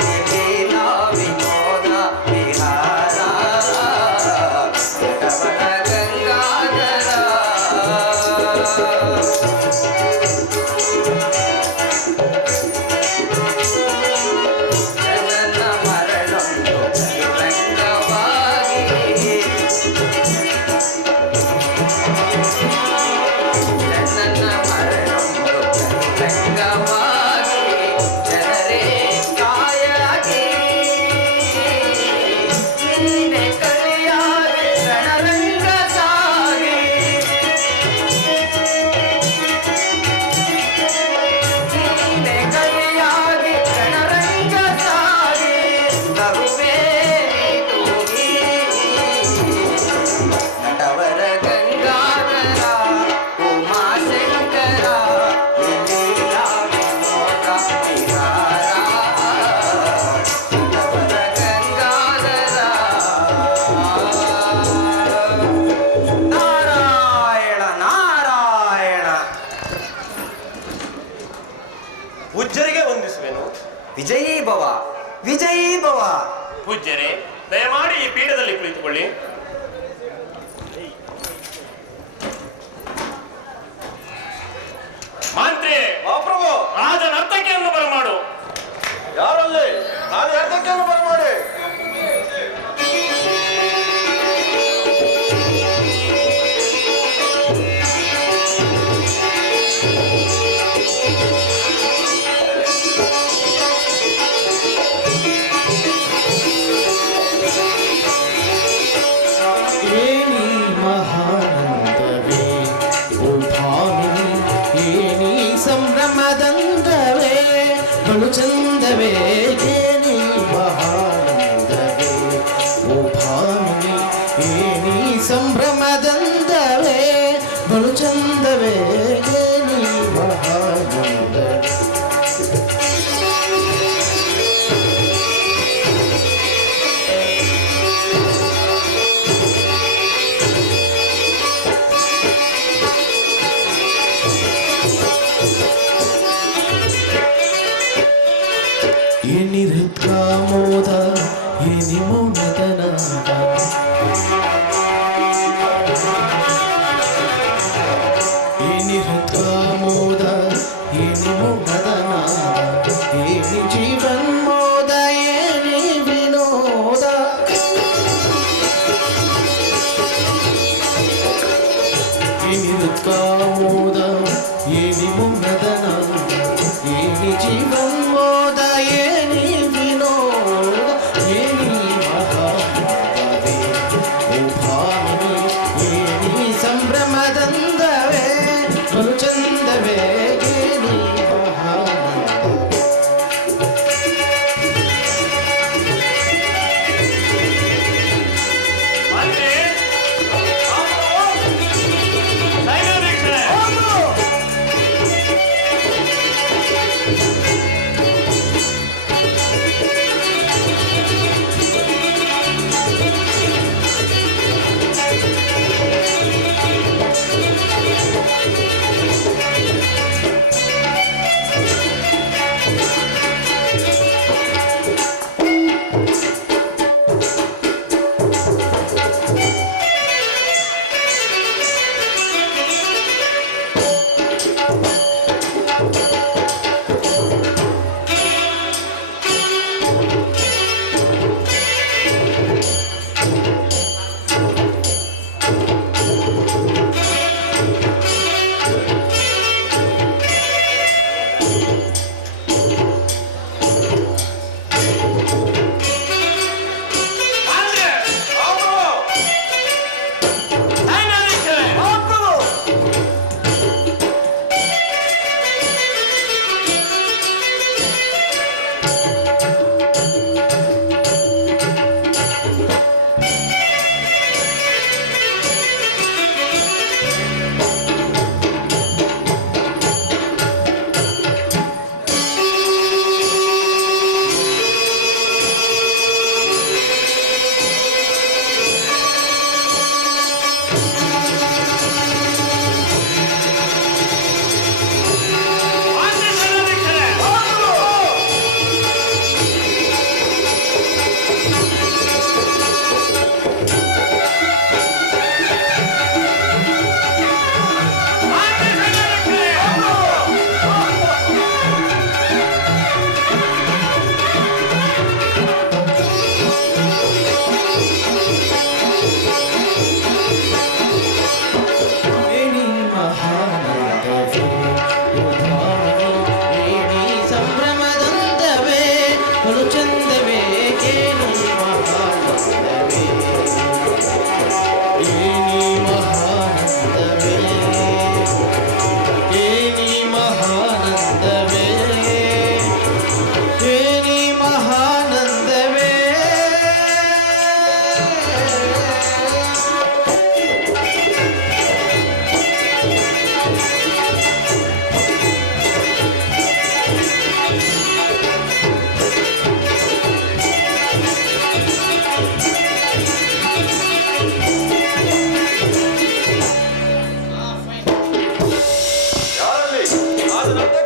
ವಿಲೀಲಾ ವಿನೋದ ವಿಹಾರ. ನಟವರ ಗಂಗಾಧರ ಜನನ ಮರಣೊಂದು ರಂಗವಾಗಿ. ಜನನ ಮರಣೊಂದು ರಂಗವಾಗಿ. ಜನರೇ ಕಾಯಾಗಿ ನಿನ್ನೆ ಕಲಿಯಾಗಿ ರಣರಂಗ ಸಾಗಿ. ನಿನ್ನೆ ಕಲಿಯಾಗಿ ರಣರಂಗ ಸಾಗಿ. ನಗುವೆ ತೂಗಿ. ನಟವರ ಗಂಗಾಧರ ಉಮಾಶಂಕರ ವಿಲೀಲಾ ವಿನೋದ ವಿಹಾರ. ನಟವರ ಗಂಗಾಧರ ನಾರಾಯಣ ನಾರಾಯಣ. ಪೂಜ್ಯರಿಗೆ ವಂದಿಸುವೆನು. ವಿಜಯೀ ಭವ ವಿಜಯೀ ಭವ. ಪೂಜ್ಯರೇ, ದಯಮಾಡಿ ಈ ಪೀಠದಲ್ಲಿ ಕುಳಿತುಕೊಳ್ಳಿ. ಮಂತ್ರಿ, ಪ್ರಭು, ರಾಜ ನರ್ತಕಿಯನ್ನು ಬರಮಾಡು. ಯಾರಲ್ಲಿ? ನಾನು ಎದ್ದಕ್ಕೇನು ಬರಮಾಡಿ? ಏನಿ ಮಹಾನಂದವೇ ಓ ಭಾಮಿನಿ, ಏನಿ ಸಂಭ್ರಮದಂದವೇ ಬಲು ಚಂದವೇ. ಏನಿ ಮಹಾನಂದವೇ ಓ ಭಾಮಿನಿ, ಏನಿ ಸಂಭ್ರಮದಂದವೇ ಬಲು ಚಂದವೇ. ಏನಿ ಮಹಾನಂದವೇ ಏನಿ ಹೃತ್ಕಾಮೋದ ಏನಿ ಮೌನದನಾದ. ಏನಿ ಹೃತ್ಕಾಮೋದ ಏನಿ ಮೌನದನಾದ. ಏನಿ ಜೀವನ್ಮೋದ ಏನಿ ವಿನೋದ. ಏನಿ ಹೃತ್ಕಾಮೋದ ಏನಿ ಮೌನದನಾದ. ಏನಿ ಜೀವನ್ಮೋದ ಏನಿ ವಿನೋದ. ಏನಿ ಮಹಾನಂದವೇ ಓ ಭಾಮಿನಿ, ಏನಿ ಸಂಭ್ರಮದಂದವೇ ಬಲು ಚಂದ ದಾಸನಂತೆ